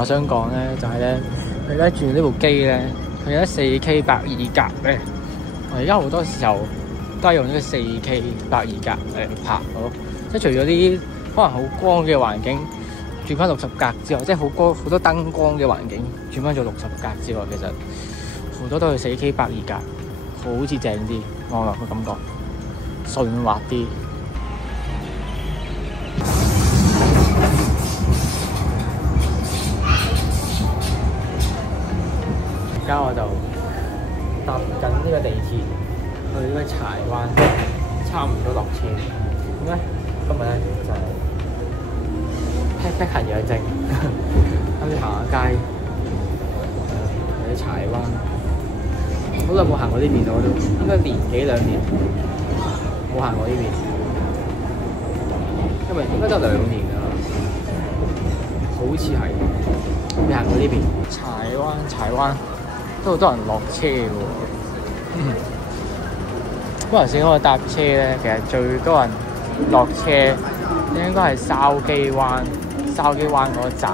我想講咧，就係咧，佢而家轉呢部機咧，佢有 4K 120格咧。我而家好多時候都係用呢個 4K 120格嚟拍咯，即係除咗啲可能好光嘅環境轉翻60格之外，即係好多燈光嘅環境轉翻做60格之外，其實好多都係 4K 120格，好似正啲，望落個感覺順滑啲。而家我就搭緊呢個地鐵去呢個柴灣，差唔多落車。點解今日咧就劈痕癢症，跟住行下街，去柴灣。好耐冇行過呢邊咯，我都應該1幾2年冇行過呢邊，因為應該都2年啦，好似係未行過呢邊。柴灣。都好多人落車嘅喎，嗰陣時我搭車咧，其實最多人落車應該係筲箕灣嗰一站。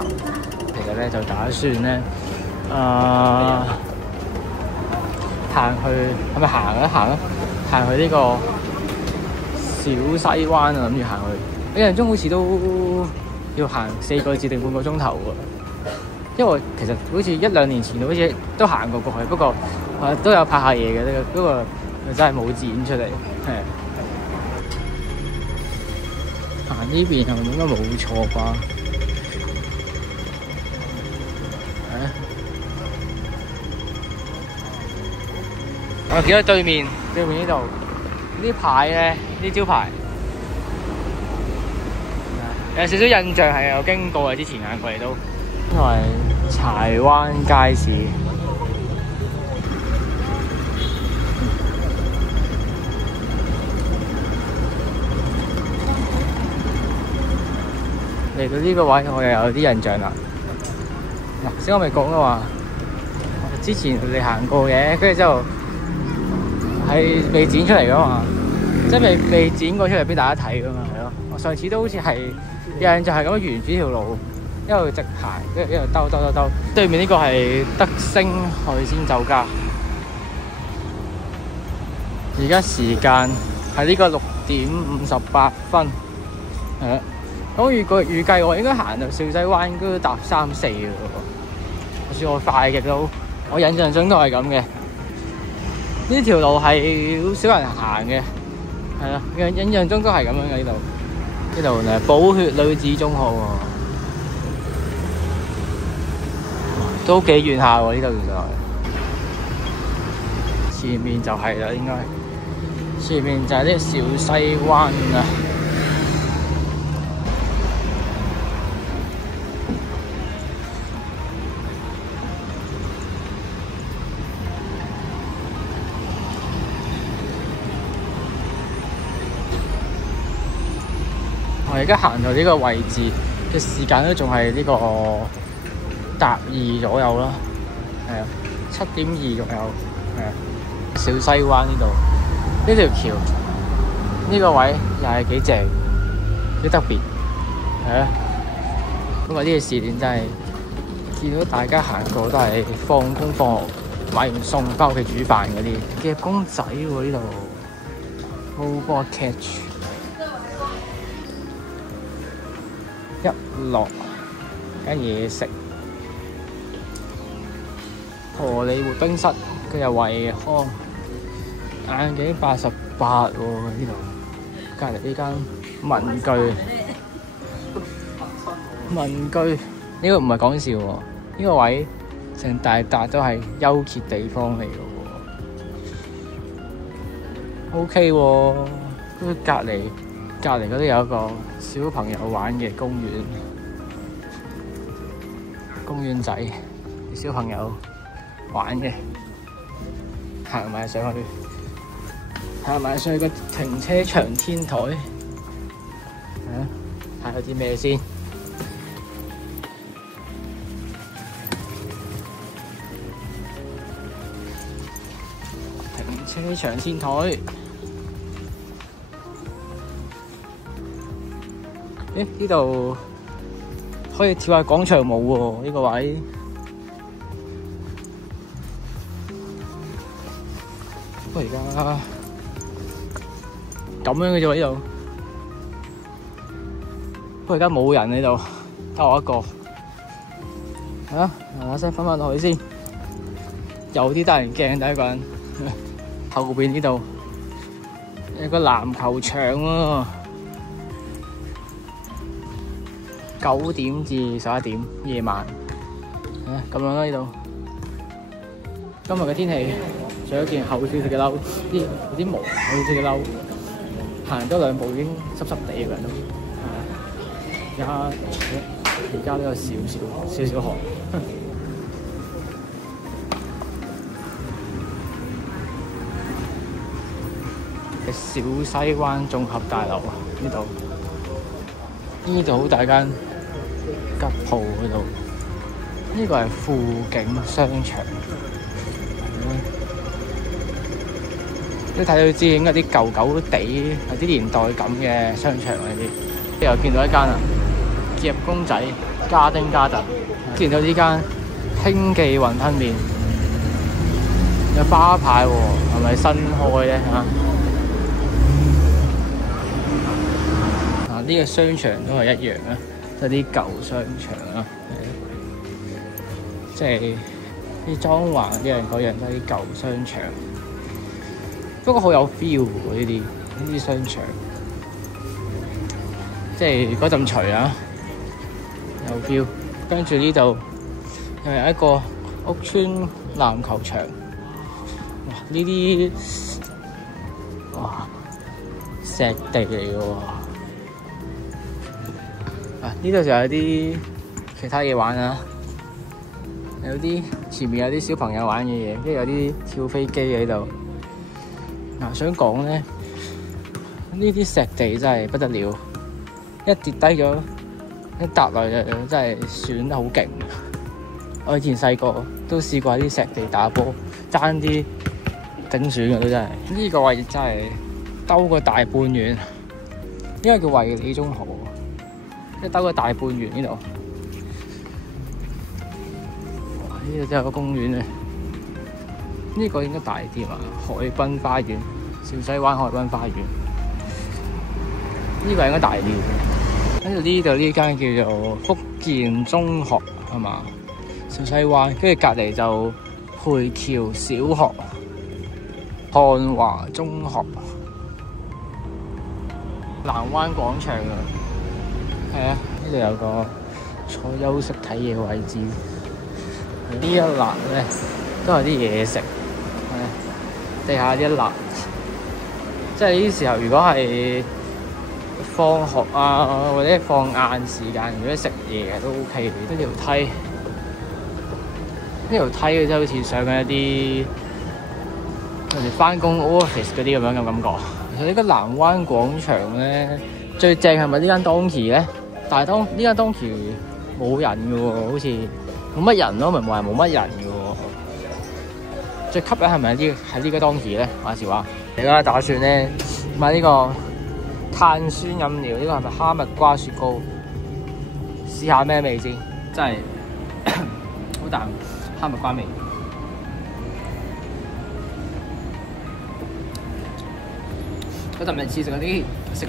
其實咧就打算咧，行去係咪行去呢個小西灣啊，諗住行去。印象中好似都要行4個字定半個鐘頭喎。因為其實好似1、2年前好似都行過去，不過都有拍下嘢嘅，不過真係冇剪出嚟。係行呢邊係咪應該冇錯啩？我見到對面呢度呢牌咧，呢招牌有少少印象係有經過嘅，之前行過嚟都。因為柴灣街市嚟到呢個位，我又有啲印象啦。嗱，先我咪講嘅話，之前你行過嘅，跟住之後係未剪出嚟噶嘛，即係未剪過出嚟俾大家睇噶嘛，係咯。我上次都好似係有印象係咁樣沿住條路。一路直排，跟住一路兜。對面呢個係德星海鮮酒家。而家時間係呢個6點58分，係啦。咁預計我應該行到小西灣應該搭3、4嘅喎。就算我快嘅都，我印象中都係咁嘅。呢條路係好少人行嘅，係啦。印象中都係咁樣嘅呢度。呢度咧寶血女子中學喎。都幾遠下喎，呢度原來。前面就係啦，應該。前面就係呢個小西灣啊。我而家行到呢個位置嘅時間都仲係呢個搭2左右啦，係啊，7點2左右，係啊。小西灣呢度呢條橋呢個位又係幾正，幾特別，係啊。咁啊呢個時段真係見到大家行過都係放工放學買完餸翻屋企煮飯嗰啲夾公仔喎，呢度冇幫我 catch 一落間嘢食。荷里活冰室，佢又惠康眼鏡88喎，呢度隔離呢間文具呢個唔係講笑喎，呢個位成大笪都係休憩地方嚟嘅喎。OK 喎，跟住隔離嗰度有一個小朋友玩嘅公園仔，小朋友玩嘅，行埋上去個停車場天台，睇下有啲咩先。停車場天台，呢度可以跳下廣場舞喎，呢個位。不過而家咁樣嘅啫喎，呢度。不過而家冇人喺度，得我一個。係啊，嗱嗱聲返落去先。有啲得人驚，第一個人。後邊呢度有個籃球場喎。9點至11點夜晚，咁樣啦呢度。今日嘅天氣，着咗件厚少少嘅褸，有啲毛厚少少嘅褸，行多2步已經濕濕地嘅都。而家都有少少汗。小西灣綜合大樓啊，呢度好大間吉鋪嗰度，呢個係富景商場。你睇到知應該啲舊地，有啲年代感嘅商場呢啲。又見到一間啊，夾公仔加丁加特。見到呢間興記雲吞麵，有花牌喎，係咪新開咧嚇？呢個商場都係一樣啊，即係啲舊商場啊，即係啲裝潢啲人嗰樣都係啲舊商場。不過好有 feel 喎，呢啲商場，即係嗰陣除啊，有 feel。跟住呢度又係一個屋村籃球場，哇！呢啲哇石地嚟嘅喎。呢度就有啲其他嘢玩啊，有啲前面有啲小朋友玩嘅嘢，跟住有啲跳飛機喺度。想講咧，呢啲石地真係不得了，一跌低咗一笪落去真係損得好勁。我以前細個都試過喺啲石地打波，爭啲頂損嘅都真係。呢個位真係兜個大半圓，應該叫衛理中學。即係兜個大半圓呢度，哇！呢度真係個公園啊！呢個應該大啲嘛，海濱花園，小西灣海濱花園。呢個應該大啲。跟住呢度呢間叫做福建中學係嘛？小西灣，跟住隔離就培僑小學、漢華中學、南灣廣場啊。係啊，呢度有個坐休息睇嘢嘅位置。呢一欄咧都係啲嘢食，係地下一欄。即係呢啲時候，如果係放學啊或者放晏時間，如果食嘢都 OK 嘅。呢條梯，呢條梯嘅真係好似上緊一啲人哋翻工 office 嗰啲咁樣嘅感覺。其實呢個南灣廣場咧，最正係咪呢間當期咧？但係呢間當期冇人嘅喎，好似冇乜人咯，唔係話冇乜人嘅喎。最吸引係咪呢個當期咧？話時話，而家打算咧買呢個碳酸飲料，呢個係咪哈密瓜雪糕？試下咩味先？真係好淡哈密瓜味。嗰陣咪似食嗰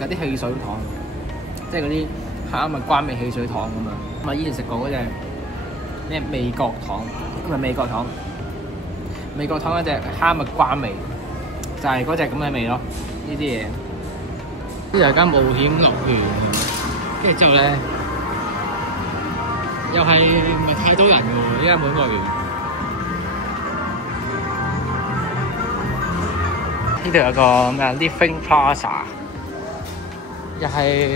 啲汽水糖，即係嗰啲哈密瓜味汽水糖咁啊！我以前食過嗰隻咩美國糖，唔係美國糖，美國糖嗰隻哈密瓜味，就係嗰隻咁嘅味咯。呢啲嘢，呢度有間冒險樂園，跟住之後咧，又係唔係太多人嘅喎？呢間冒險樂園。呢度有個咩 Living Plaza， 又係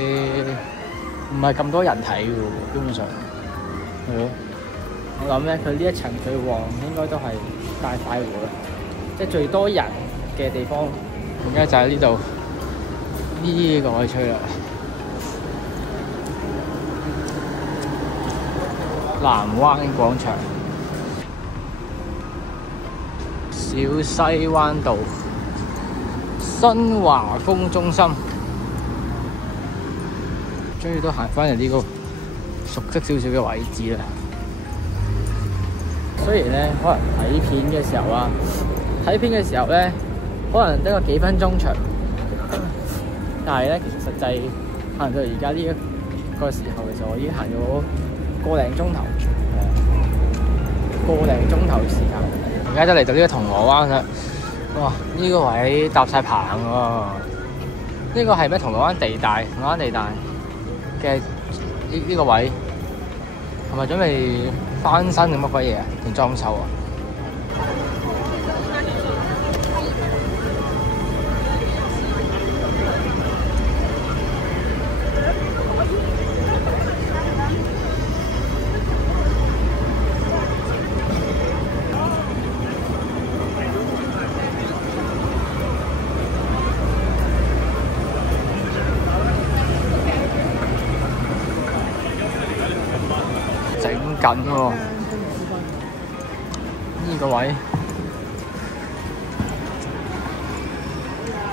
唔係咁多人睇嘅喎，基本上係咯。我諗咧，佢呢一層最旺應該都係大快活啦，即係最多人嘅地方。而家就喺呢度呢個位吹啦，南灣廣場、小西灣道、新華豐中心，終於都行翻嚟呢個熟悉少少嘅位置啦。雖然咧，可能睇片嘅時候啊，咧，可能得個幾分鐘長，但係咧，其實實際可能到而家呢一個時候嘅時候，我已經行咗個零鐘頭，個零鐘頭時間。而家就嚟到呢個銅鑼灣啦，哇！呢個位搭晒棚喎，呢個係咩？銅鑼灣地帶嘅呢個位係咪準備翻新定乜鬼嘢啊？定裝修啊？整緊喎，呢個位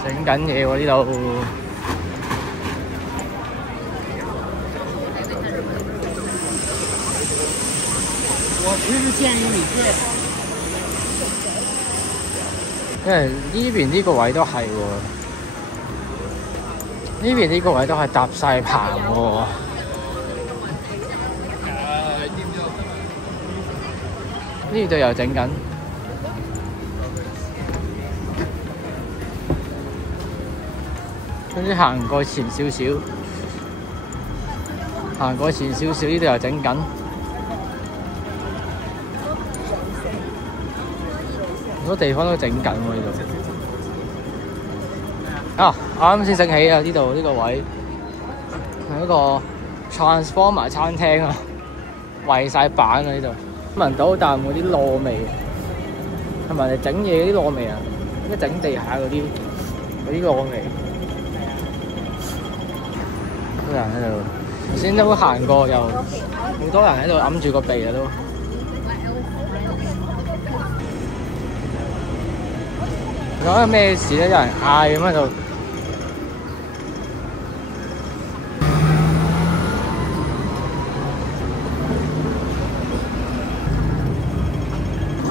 整緊嘢喎，呢度我其實建議你借，因為呢邊呢個位都係喎，呢邊呢個位都係搭晒棚喎。呢度又整緊，跟住行過前少少，呢度又整緊。好多地方都整緊喎呢度。啊！我啱先醒起啊，呢度呢個位係一個 Transformer 餐廳啊，圍晒板啊呢度。聞到好啖嗰啲糯味，同埋你整嘢嗰啲糯味啊，一整地下嗰啲糯味。好多人喺度，頭先都行過，又好多人喺度揞住個鼻啊都。講緊咩事咧？有人嗌咁喺度。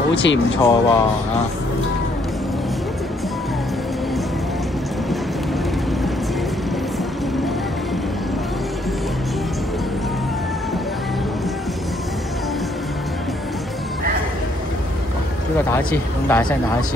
好似唔錯喎啊！呢個打一次，咁大聲打一次。